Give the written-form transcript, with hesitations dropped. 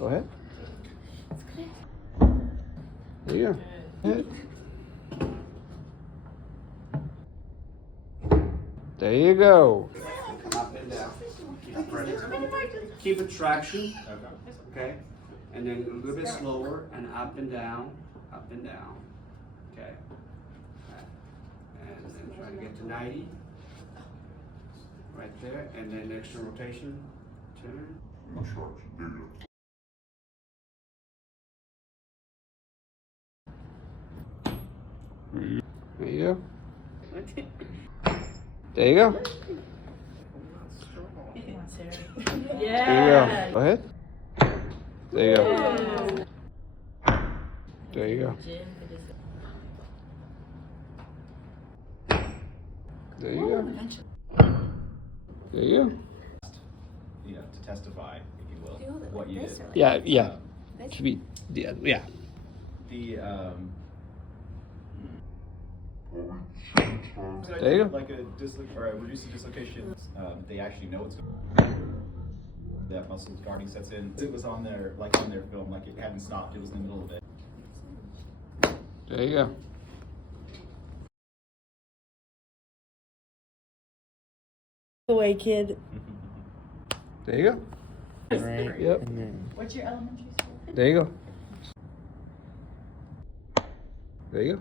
Go ahead. There you go. Ahead. There you go. Up and down. Keep it traction. Okay. And then a little bit slower and up and down, up and down. Okay. And then try to get to 90. Right there. And then extra rotation. Turn. There you go. There you go. Yeah. There you go. Go ahead. There you go. There you go. There you go. There you go. You know, to testify, if you will, what you did. Yeah, yeah. To be, yeah, yeah. The There you go. like a reduced dislocation. They actually know it's that muscle guarding sets in. It was on their film, like it hadn't stopped. It was in the middle of it. There you go. Away, kid. There you go. Right. Yep. And then What's your elementary school? There you go. There you go.